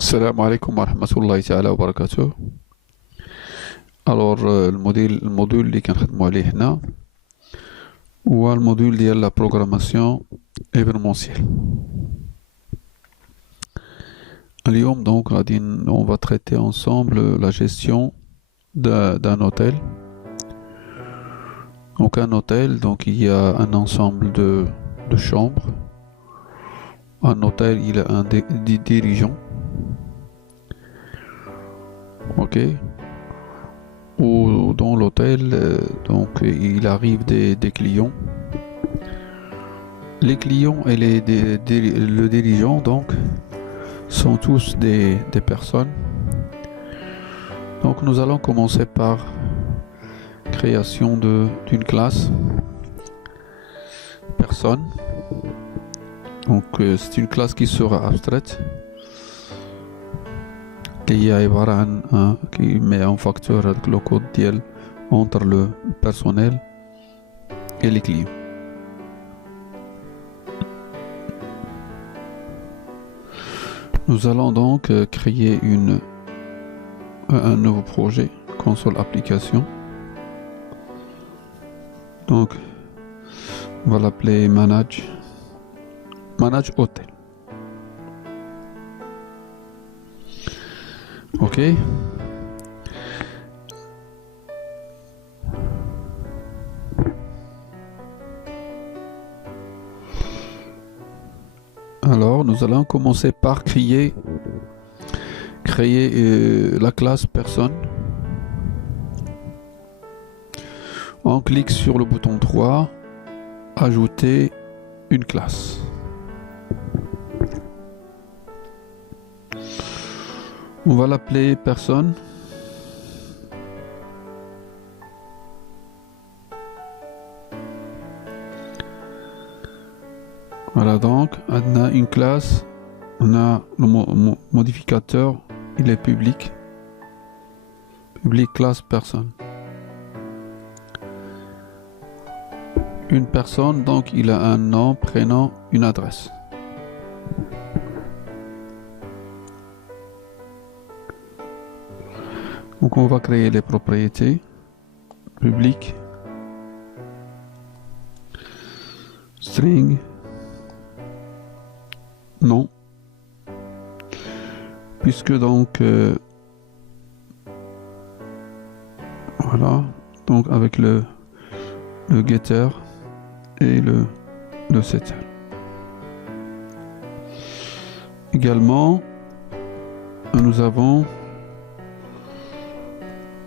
السلام عليكم ورحمة الله تعالى وبركاته. الموديول اللي كنخدمو عليه هنا هو الموديول ديال لا بروغراماسيون ايفينمونسيال. اليوم donc on va traiter ensemble la gestion d'un hôtel. Donc un hôtel, donc il y a un ensemble de chambres. Un hôtel, il a un dirigeant. Ok. Ou dans l'hôtel, donc il arrive des clients. Les clients et le dirigeant donc sont tous des personnes. Donc nous allons commencer par création d'une classe personne. Donc c'est une classe qui sera abstraite, qui met en facteur le code DL entre le personnel et les clients. Nous allons donc créer un nouveau projet console application. Donc on va l'appeler manage hotel. Ok. Alors nous allons commencer par créer la classe personne. On clique sur le bouton 3, ajouter une classe. On va l'appeler personne. Voilà, donc on a une classe, on a le modificateur, il est public classe personne. Une personne, donc il a un nom, prénom, une adresse. Donc on va créer les propriétés public, string, nom, puisque donc voilà, donc avec le getter et le setter. Également, nous avons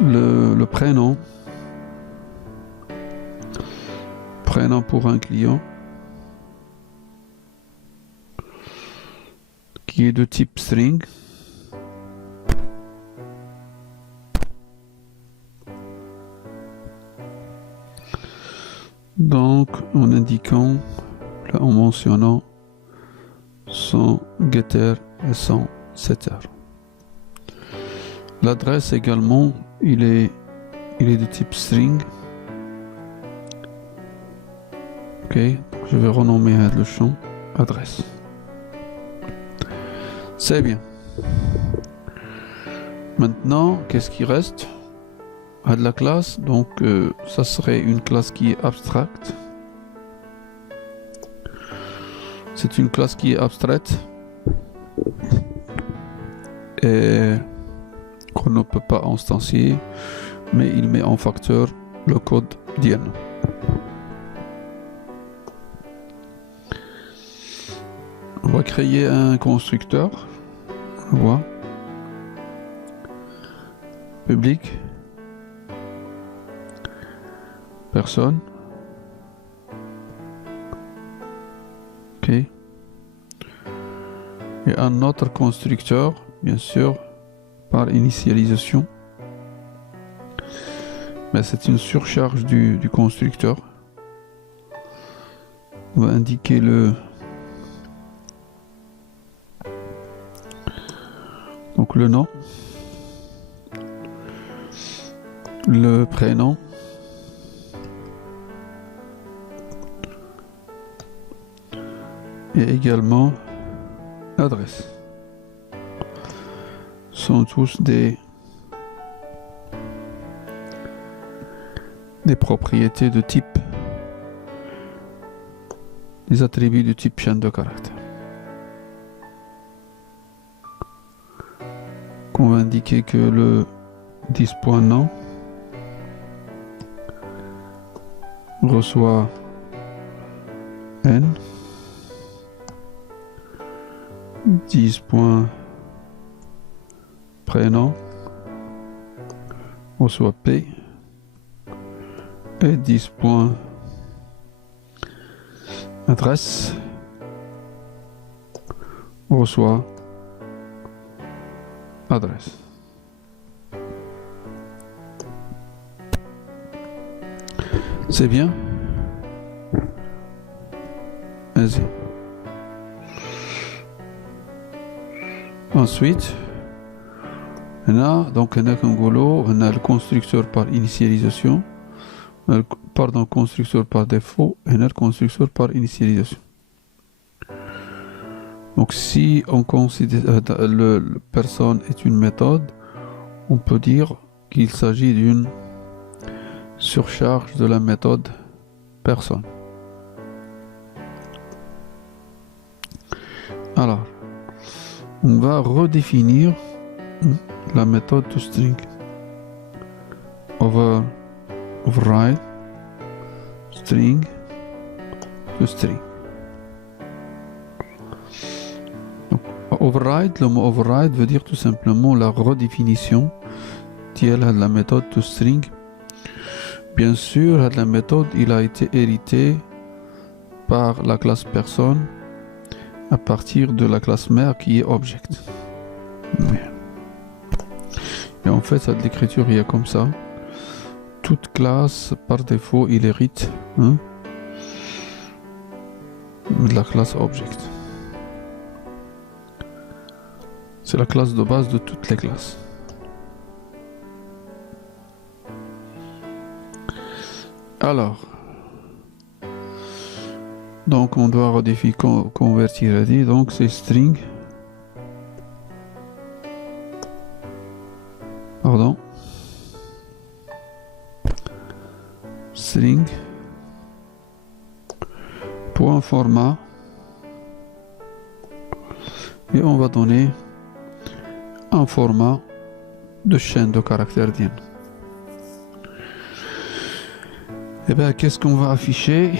le prénom pour un client qui est de type string. Donc en indiquant, en mentionnant son getter et son setter. L'adresse également, il est de type string. Ok, donc je vais renommer le champ adresse. C'est bien. Maintenant, qu'est-ce qui reste à de la classe? Donc ça serait une classe qui est abstracte. C'est une classe qui est abstraite et qu'on ne peut pas instancier, mais il met en facteur le code DN. On va créer un constructeur. On voit public personne. Ok. Et un autre constructeur, bien sûr, par initialisation. Mais c'est une surcharge du constructeur. On va indiquer donc le nom, le prénom, et également l'adresse. sont tous des propriétés de type, des attributs de type chaîne de caractères. On va indiquer que le dis.nom reçoit n, dis.prénom reçoit p, et dis.adresse reçoit adresse. C'est bien. Vas-y. Ensuite, on a le constructeur par initialisation, pardon, constructeur par défaut et le constructeur par initialisation. Donc si on considère le personne est une méthode, on peut dire qu'il s'agit d'une surcharge de la méthode personne. Alors, on va redéfinir la méthode toString. Override string toString. Override, le mot override veut dire tout simplement la redéfinition de la méthode toString. Bien sûr, la méthode il a été hérité par la classe personne à partir de la classe mère qui est object. Et en fait, cette l'écriture il y a comme ça. Toute classe par défaut il hérite de la classe object. C'est la classe de base de toutes les classes. Alors, donc on doit redéfinir, convertir à dit, donc c'est string. Pardon. String. Point format. Et on va donner un format de chaîne de caractères DIN. Et bien, qu'est-ce qu'on va afficher?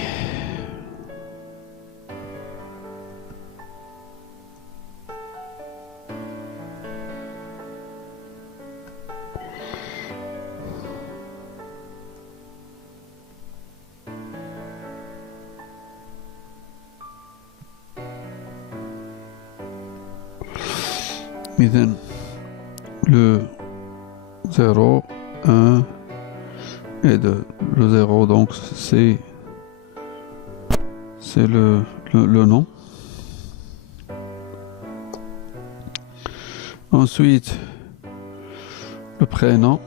Le 0, 1 et 2. Le 0, donc c'est le nom. Ensuite, le prénom.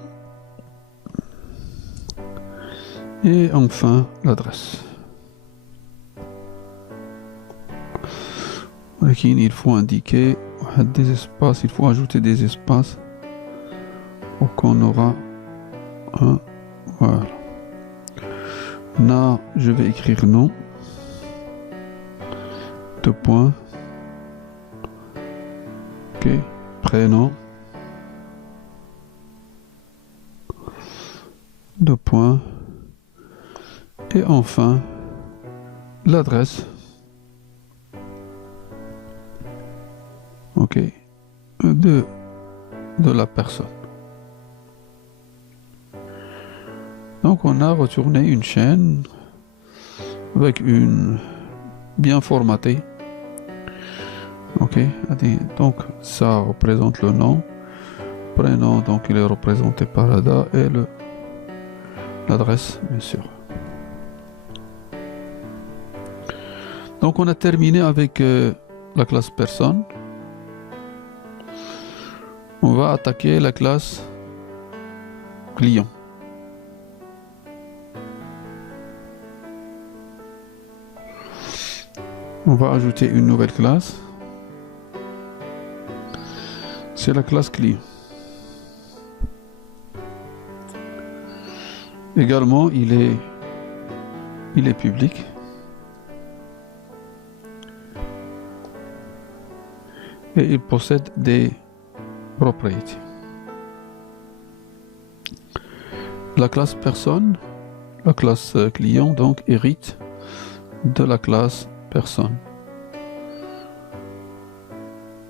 Et enfin, l'adresse. Il faut indiquer des espaces, il faut ajouter des espaces pour qu'on aura un. Voilà. Là, je vais écrire nom. Deux points. Ok. Prénom. Deux points. Et enfin, l'adresse. Ok. De la personne. Donc on a retourné une chaîne avec une bien formatée. Ok, donc ça représente le nom, prénom, donc il est représenté par ADA et l'adresse bien sûr. Donc on a terminé avec la classe personne. On va attaquer la classe client. On va ajouter une nouvelle classe. c'est la classe client. Également, il est public. Et il possède des propriétés. La classe personne, la classe client, donc, hérite de la classe personne.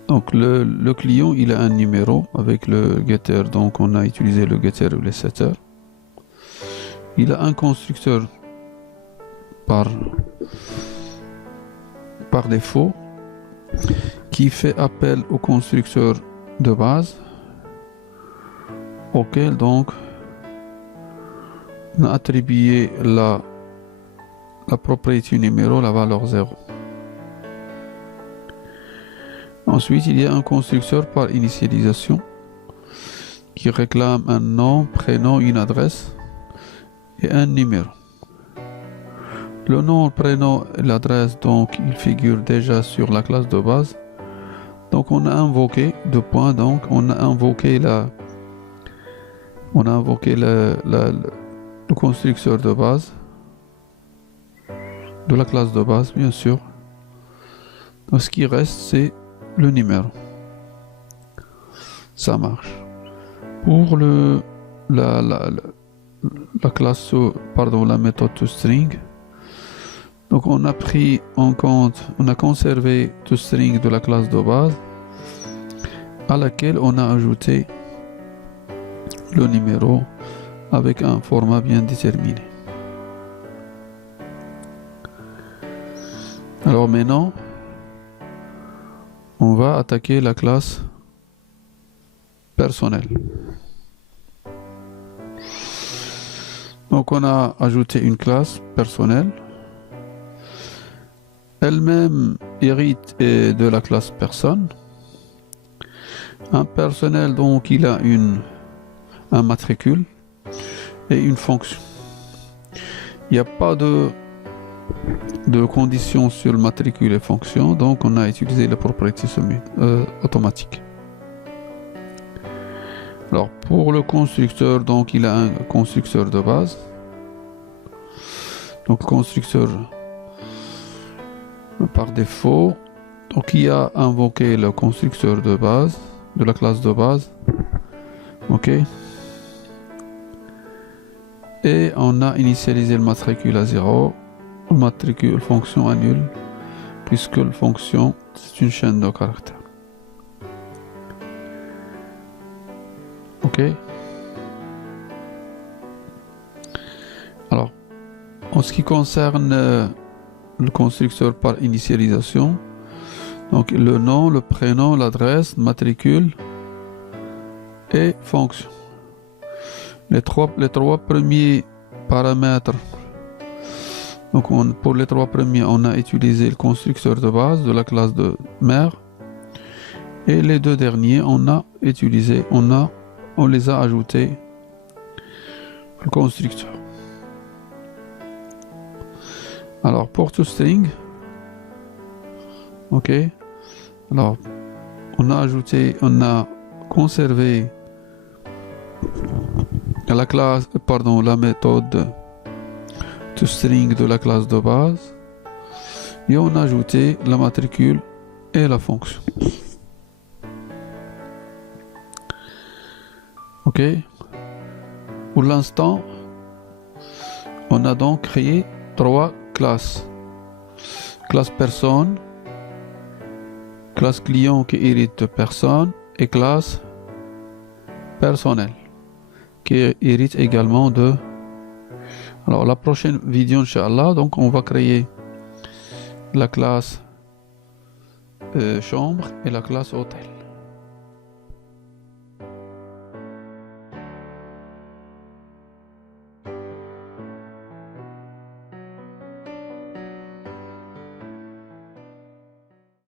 Donc, le client, il a un numéro avec le getter, donc on a utilisé le getter ou le setter. Il a un constructeur par défaut qui fait appel au constructeur de base auquel donc on a attribué la propriété numéro, la valeur 0. Ensuite, il y a un constructeur par initialisation qui réclame un nom, prénom, une adresse et un numéro. Le nom, le prénom et l'adresse, donc, il figure déjà sur la classe de base. Donc, on a invoqué deux points. Donc, on a invoqué le constructeur de base de la classe de base, bien sûr. Donc, ce qui reste, c'est le numéro. Ça marche. Pour la classe, pardon, la méthode toString. Donc on a pris en compte, on a conservé toString de la classe de base à laquelle on a ajouté le numéro avec un format bien déterminé. Alors maintenant, on va attaquer la classe personnelle. Donc on a ajouté une classe personnelle. Elle-même hérite de la classe personne. Un personnel, donc, il a un matricule et une fonction. Il n'y a pas de conditions sur le matricule et fonction, donc on a utilisé les propriétés automatiques. Alors, pour le constructeur, donc, il a un constructeur de base. Donc, constructeur par défaut, donc il a invoqué le constructeur de base de la classe de base, ok, et on a initialisé le matricule à 0, le matricule fonction à nul, puisque le fonction c'est une chaîne de caractères, ok. Alors, en ce qui concerne le constructeur par initialisation, donc le nom, le prénom, l'adresse, matricule et fonction. Les trois premiers paramètres, donc pour les trois premiers, on a utilisé le constructeur de base de la classe de mère, et les deux derniers, on les a ajoutés le constructeur. Alors pour toString, ok, alors on a conservé la méthode toString de la classe de base et on a ajouté la matricule et la fonction. Ok, pour l'instant, on a donc créé trois classes. Classe personne, classe client qui hérite de personne et classe personnelle qui hérite également de... Alors la prochaine vidéo, Inch'Allah, donc on va créer la classe chambre et la classe hôtel.